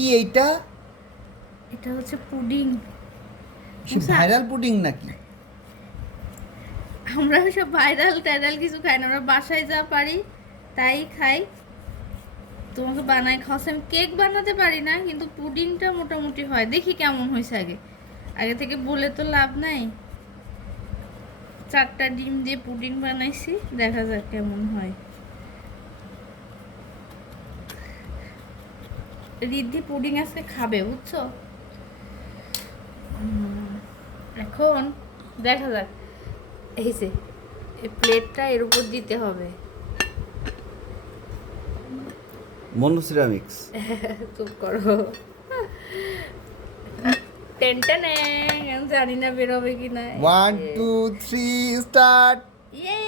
কি এইটা? এটা হচ্ছে পুডিং। ভাইরাল পুডিং নাকি? আমরা সব ভাইরাল টাইরাল কিছু খাই না, আমরা বাসায় যা পারি তাই খাই। তোমাকে বানাই খাওয়াছি। আমি কেক বানাতে পারি না, কিন্তু পুডিংটা মোটামুটি হয়। দেখি কেমন হয়েছে। আগে আগে থেকে বলে তো লাভ নাই। 4টা ডিম দিয়ে পুডিং বানাইছি, দেখা যাক কেমন হয়। রিদ্ধি পুডিং আজকে খাবে, বুঝছো? এখন দেখা যাক। এই যে এই প্লেটটা এর উপর দিতে হবে। মনোসিরামিক্স। চুপ করো। টেনটেনে জানি না বেরোবে কি না। 1 2 3 স্টার্ট। ইয়ে!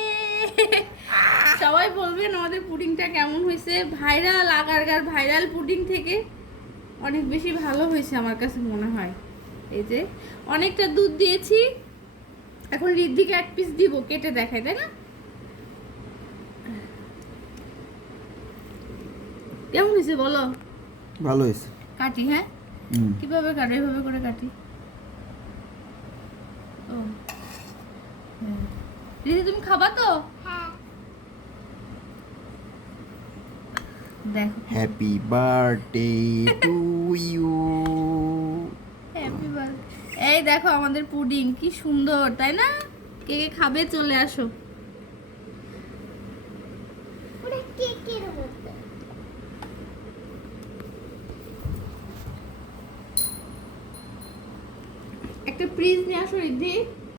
সবাই বলবেন আমাদের পুডিংটা কেমন হয়েছে। ভাইরাল আগারগার ভাইরাল পুডিং থেকে অনেক বেশি ভালো হয়েছে আমার কাছে মনে হয়। এই যে অনেকটা দুধ দিয়েছি, এখন রিদ্ধিকে 1 পিস দিব, কেটে দেখাই, তাই না? কেমন হয়েছে বলো? ভালো হয়েছে। কাটি, হ্যাঁ? কিভাবে কাটি? এভাবে করে কাটি। ও রিদ্ধি, তুমি খাবা তো? দেখো, happy birthday to you. Happy birthday. এই দেখো আমাদের পুডিং কি সুন্দর, তাই না? কে কে খাবে চলে আসো। পুরো কেকের মতো। একটা ফ্রিজ নিয়ে আসো রিদ্ধি।